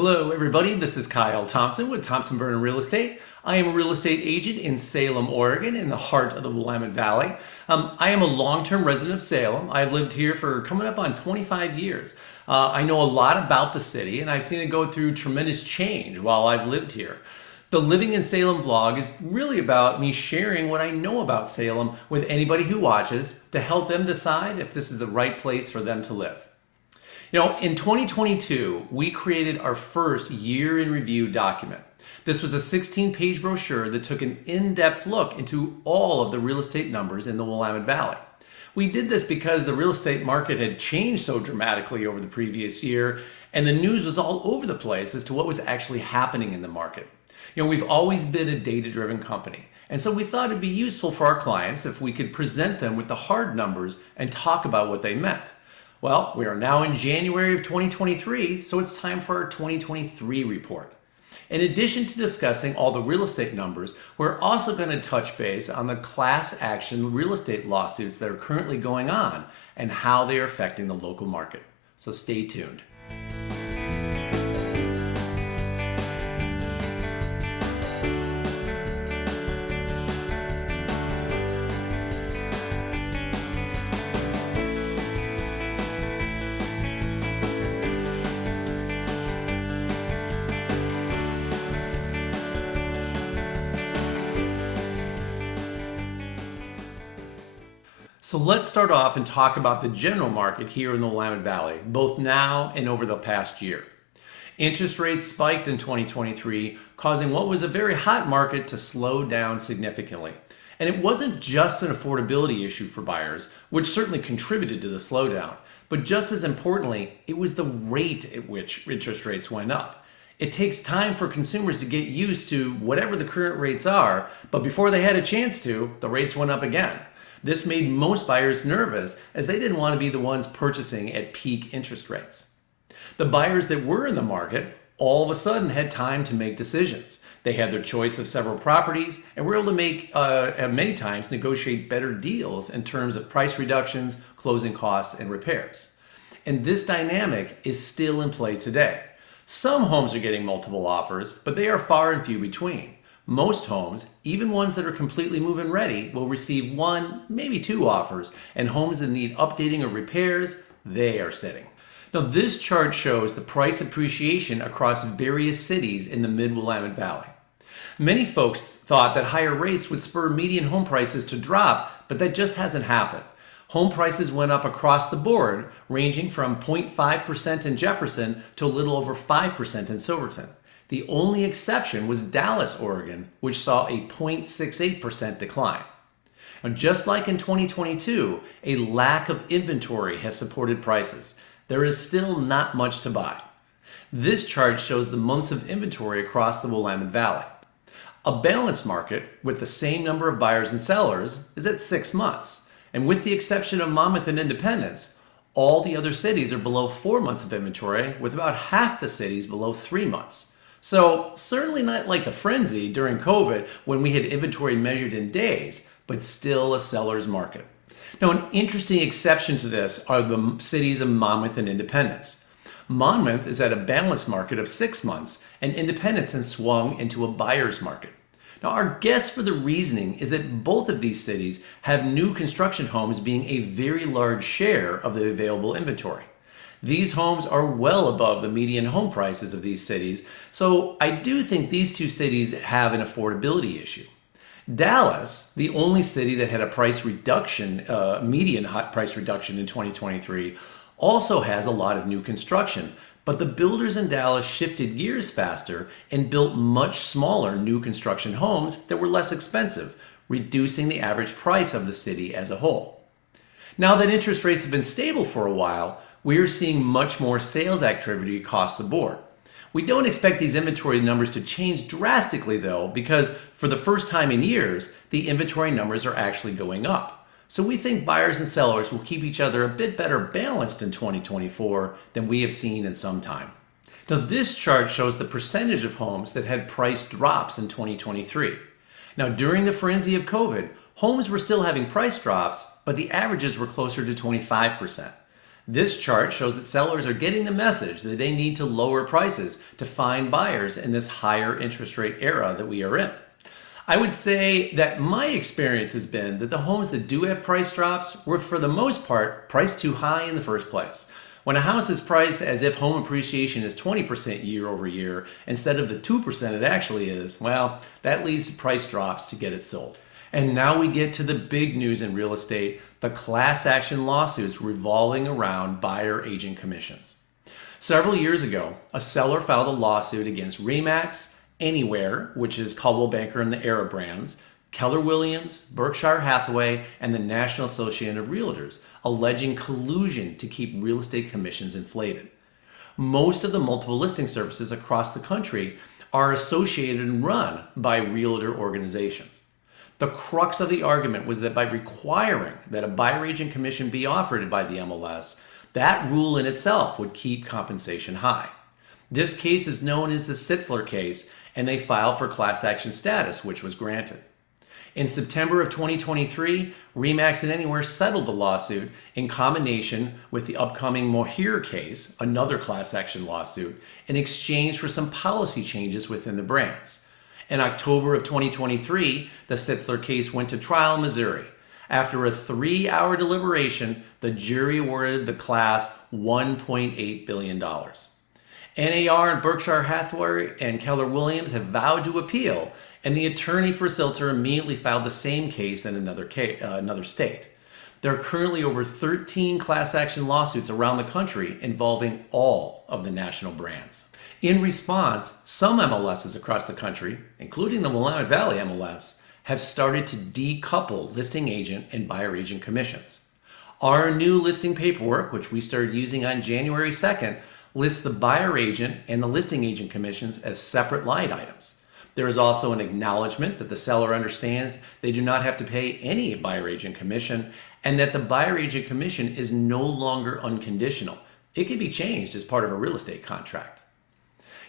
Hello everybody, this is Kyle Thompson with Tomson Burnham Real Estate. I am a real estate agent in Salem, Oregon, in the heart of the Willamette Valley. I am a long-term resident of Salem. I've lived here for coming up on 25 years. I know a lot about the city and I've seen it go through tremendous change while I've lived here. The Living in Salem vlog is really about me sharing what I know about Salem with anybody who watches to help them decide if this is the right place for them to live. You know, in 2022, we created our first year in review document. This was a 16-page brochure that took an in-depth look into all of the real estate numbers in the Willamette Valley. We did this because the real estate market had changed so dramatically over the previous year, and the news was all over the place as to what was actually happening in the market. You know, we've always been a data-driven company, and so we thought it'd be useful for our clients if we could present them with the hard numbers and talk about what they meant. Well, we are now in January of 2023, so it's time for our 2023 report. In addition to discussing all the real estate numbers, we're also going to touch base on the class action real estate lawsuits that are currently going on and how they are affecting the local market. So stay tuned. So let's start off and talk about the general market here in the Willamette Valley, both now and over the past year. Interest rates spiked in 2023, causing what was a very hot market to slow down significantly. And it wasn't just an affordability issue for buyers, which certainly contributed to the slowdown, but just as importantly, it was the rate at which interest rates went up. It takes time for consumers to get used to whatever the current rates are, but before they had a chance to, the rates went up again. This made most buyers nervous as they didn't want to be the ones purchasing at peak interest rates. The buyers that were in the market all of a sudden had time to make decisions. They had their choice of several properties and were able to make, many times, negotiate better deals in terms of price reductions, closing costs, and repairs. And this dynamic is still in play today. Some homes are getting multiple offers, but they are far and few between. Most homes, even ones that are completely move-in ready, will receive one, maybe two offers, and homes that need updating or repairs, they are sitting. Now this chart shows the price appreciation across various cities in the mid-Willamette Valley. Many folks thought that higher rates would spur median home prices to drop, but that just hasn't happened. Home prices went up across the board, ranging from 0.5% in Jefferson to a little over 5% in Silverton. The only exception was Dallas, Oregon, which saw a 0.68% decline. Now, just like in 2022, a lack of inventory has supported prices. There is still not much to buy. This chart shows the months of inventory across the Willamette Valley. A balanced market with the same number of buyers and sellers is at 6 months. And with the exception of Monmouth and Independence, all the other cities are below 4 months of inventory, with about half the cities below 3 months. So certainly not like the frenzy during COVID when we had inventory measured in days, but still a seller's market. Now, an interesting exception to this are the cities of Monmouth and Independence. Monmouth is at a balanced market of 6 months, and Independence has swung into a buyer's market. Now, our guess for the reasoning is that both of these cities have new construction homes being a very large share of the available inventory. These homes are well above the median home prices of these cities, so I do think these two cities have an affordability issue. Dallas, the only city that had a price reduction, median price reduction in 2023, also has a lot of new construction, but the builders in Dallas shifted gears faster and built much smaller new construction homes that were less expensive, reducing the average price of the city as a whole. Now that interest rates have been stable for a while, we are seeing much more sales activity across the board. We don't expect these inventory numbers to change drastically though, because for the first time in years, the inventory numbers are actually going up. So we think buyers and sellers will keep each other a bit better balanced in 2024 than we have seen in some time. Now this chart shows the percentage of homes that had price drops in 2023. Now during the frenzy of COVID, homes were still having price drops, but the averages were closer to 25%. This chart shows that sellers are getting the message that they need to lower prices to find buyers in this higher interest rate era that we are in. I would say that my experience has been that the homes that do have price drops were, for the most part, priced too high in the first place. When a house is priced as if home appreciation is 20% year over year instead of the 2% it actually is, well, that leads to price drops to get it sold. And now we get to the big news in real estate, the class action lawsuits revolving around buyer agent commissions. Several years ago, a seller filed a lawsuit against RE/MAX, Anywhere, which is Coldwell Banker and the Era brands, Keller Williams, Berkshire Hathaway, and the National Association of Realtors, alleging collusion to keep real estate commissions inflated. Most of the multiple listing services across the country are associated and run by realtor organizations. The crux of the argument was that by requiring that a buyer agent commission be offered by the MLS, that rule in itself would keep compensation high. This case is known as the Sitzler case, and they filed for class action status, which was granted. In September of 2023, RE/MAX and Anywhere settled the lawsuit in combination with the upcoming Mohier case, another class action lawsuit, in exchange for some policy changes within the brands. In October of 2023, the Sitzler case went to trial in Missouri. After a 3-hour deliberation, the jury awarded the class $1.8 billion. NAR and Berkshire Hathaway and Keller Williams have vowed to appeal, and the attorney for Sitzler immediately filed the same case in another state. There are currently over 13 class action lawsuits around the country involving all of the national brands. In response, some MLSs across the country, including the Willamette Valley MLS, have started to decouple listing agent and buyer agent commissions. Our new listing paperwork, which we started using on January 2nd, lists the buyer agent and the listing agent commissions as separate line items. There is also an acknowledgement that the seller understands they do not have to pay any buyer agent commission and that the buyer agent commission is no longer unconditional. It can be changed as part of a real estate contract.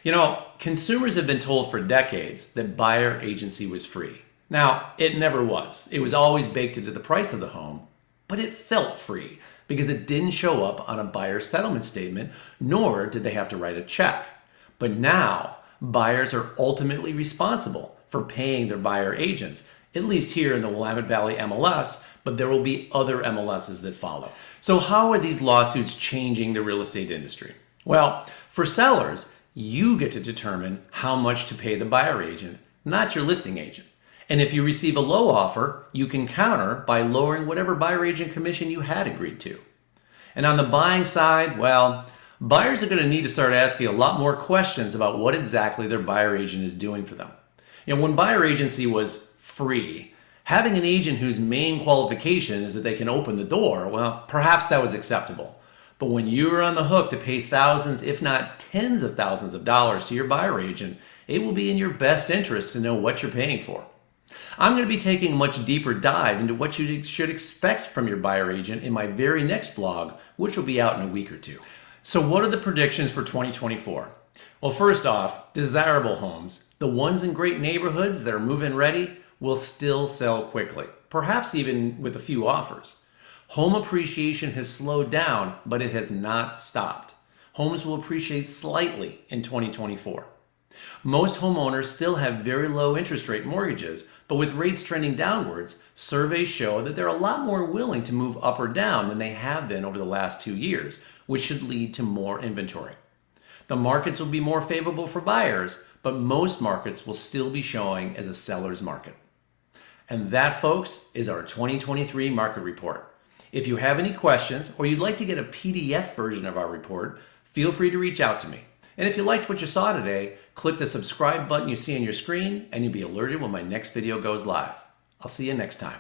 You know, consumers have been told for decades that buyer agency was free. Now, it never was. It was always baked into the price of the home, but it felt free because it didn't show up on a buyer settlement statement, nor did they have to write a check. But now, buyers are ultimately responsible for paying their buyer agents, at least here in the Willamette Valley MLS, but there will be other MLSs that follow. So how are these lawsuits changing the real estate industry? Well, for sellers, you get to determine how much to pay the buyer agent, not your listing agent. And if you receive a low offer, you can counter by lowering whatever buyer agent commission you had agreed to. And on the buying side, well, buyers are going to need to start asking a lot more questions about what exactly their buyer agent is doing for them. You know, when buyer agency was free, having an agent whose main qualification is that they can open the door, well, perhaps that was acceptable. But when you're on the hook to pay thousands, if not tens of thousands of dollars to your buyer agent, it will be in your best interest to know what you're paying for. I'm going to be taking a much deeper dive into what you should expect from your buyer agent in my very next vlog, which will be out in a week or two. So what are the predictions for 2024? Well, first off, desirable homes, the ones in great neighborhoods that are move-in ready, will still sell quickly, perhaps even with a few offers. Home appreciation has slowed down, but it has not stopped. Homes will appreciate slightly in 2024. Most homeowners still have very low interest rate mortgages, but with rates trending downwards, surveys show that they're a lot more willing to move up or down than they have been over the last 2 years, which should lead to more inventory. The markets will be more favorable for buyers, but most markets will still be showing as a seller's market. And that, folks, is our 2023 market report. If you have any questions or you'd like to get a PDF version of our report, feel free to reach out to me. And if you liked what you saw today, click the subscribe button you see on your screen and you'll be alerted when my next video goes live. I'll see you next time.